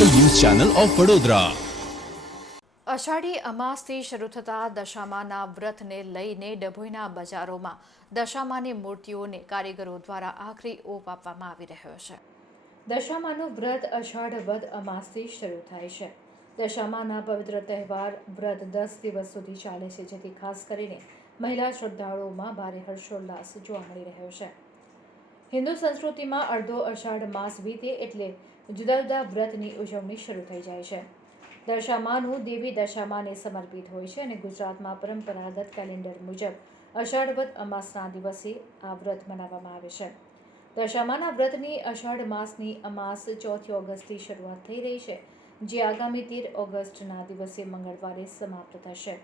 Channel of Vadodara. અષાઢી અમાસથી શરૂ થતા દશામાના વ્રતને લઈને ડભોઈના બજારોમાં દશામાની મૂર્તિઓને કારીગરો દ્વારા આખરી ઓપ આપવામાં આવી રહ્યો છે. દશામાનું વ્રત અષાઢ વદ અમાસથી શરૂ થાય છે. દશામાના પવિત્ર તહેવાર વ્રત દસ દિવસ સુધી ચાલે છે, જેથી ખાસ કરીને મહિલા શ્રદ્ધાળુઓમાં ભારે હર્ષોલ્લાસ જોવા મળી રહ્યો છે. હિન્દુ સંસ્કૃતિમાં અડધો અષાઢ માસ વીતે એટલે જુદા જુદા વ્રતની ઉજવણી શરૂ થઈ જાય છે. દશામાનું દેવી દશામાને સમર્પિત હોય છે અને ગુજરાતમાં પરંપરાગત કેલેન્ડર મુજબ અષાઢવદ અમાસના દિવસે આ વ્રત મનાવવામાં આવે છે. દશામાના વ્રતની અષાઢ માસની અમાસ ચોથી ઓગસ્ટથી શરૂઆત થઈ રહી છે, જે આગામી તેર ઓગસ્ટના દિવસે મંગળવારે સમાપ્ત થશે.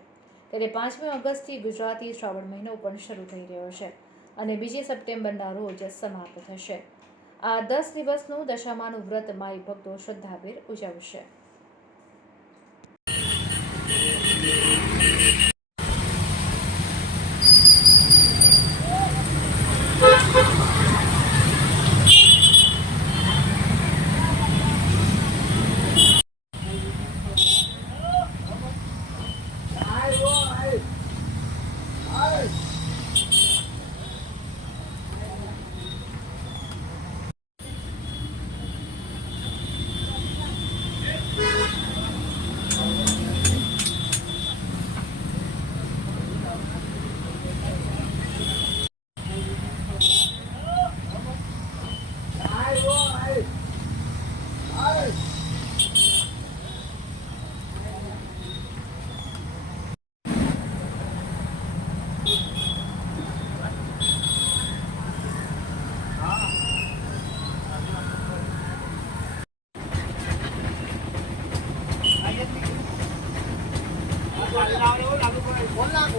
ત્યારે પાંચમી ઓગસ્ટથી ગુજરાતી શ્રાવણ મહિનો પણ શરૂ થઈ રહ્યો છે. અને બીજી સપ્ટેમ્બરના રોજ સમાપ્ત થશે. આ દસ દિવસનું દશામાનું વ્રત માઈ ભક્તો શ્રદ્ધાભેર ઉજવશે. Mà lâu lắm.